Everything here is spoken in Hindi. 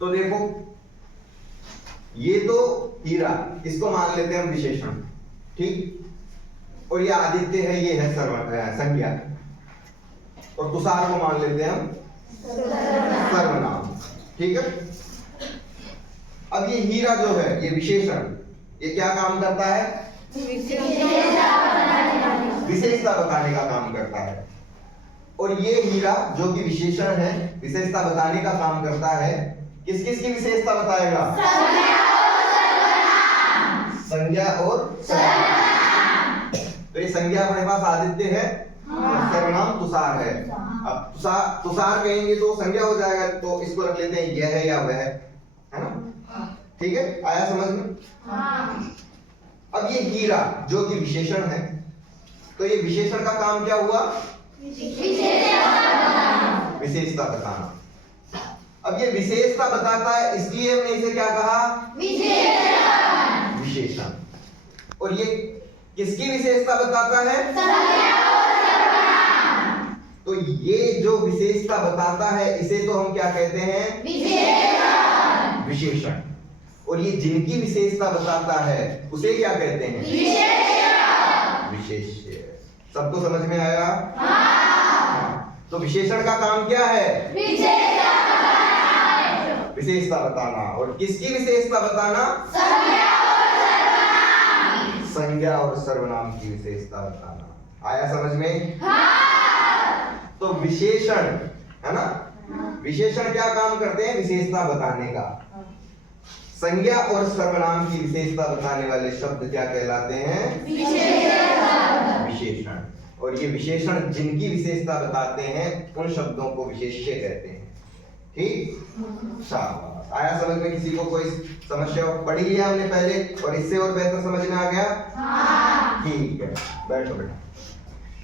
तो देखो ये तो हीरा, इसको मान लेते हैं हम विशेषण, ठीक। और ये आदित्य है, ये है संज्ञा। और तुषार को मान लेते हैं हम सर्वनाम, ठीक है। अब ये हीरा जो है, ये विशेषण, ये क्या काम करता है? विशेषता बताने का काम करता है। और ये हीरा जो कि विशेषण है, विशेषता बताने का काम करता है। किस किस की विशेषता बताएगा? संज्ञा और सर्वनाम। तो ये संज्ञा अपने पास आदित्य है और सर्वनाम तुषार है। अब तुषार कहेंगे तो संज्ञा हो जाएगा, तो इसको रख लेते हैं यह है या वह है ना, ठीक है। आया समझ में? अब ये हीरा जो कि विशेषण है, तो ये विशेषण का काम क्या हुआ? विशेषता बताना। अब ये विशेषता बताता है, इसलिए हमने इसे क्या कहा? विशेषण। और ये किसकी विशेषता बताता है? तो ये जो विशेषता बताता है, इसे तो हम क्या कहते हैं? विशेषण। और ये जिनकी विशेषता बताता है, उसे क्या कहते हैं? विशेष्य। सबको समझ में आया? हाँ। तो विशेषण का काम क्या है? विशेषता बताना। और किसकी विशेषता बताना? संज्ञा और सर्वनाम की विशेषता बताना। आया समझ में? तो विशेषण है ना, विशेषण क्या काम करते हैं? विशेषता बताने का। संज्ञा और सर्वनाम की विशेषता बताने वाले शब्द क्या कहलाते हैं? विशेषण। और ये विशेषण जिनकी विशेषता बताते हैं, उन शब्दों को विशेष्य कहते हैं, ठीक। शाबाश। आया समझ में? किसी को कोई समस्या? पढ़ी लिया हमने पहले, और इससे और बेहतर समझ में आ गया? ठीक है, बैठो बेटा।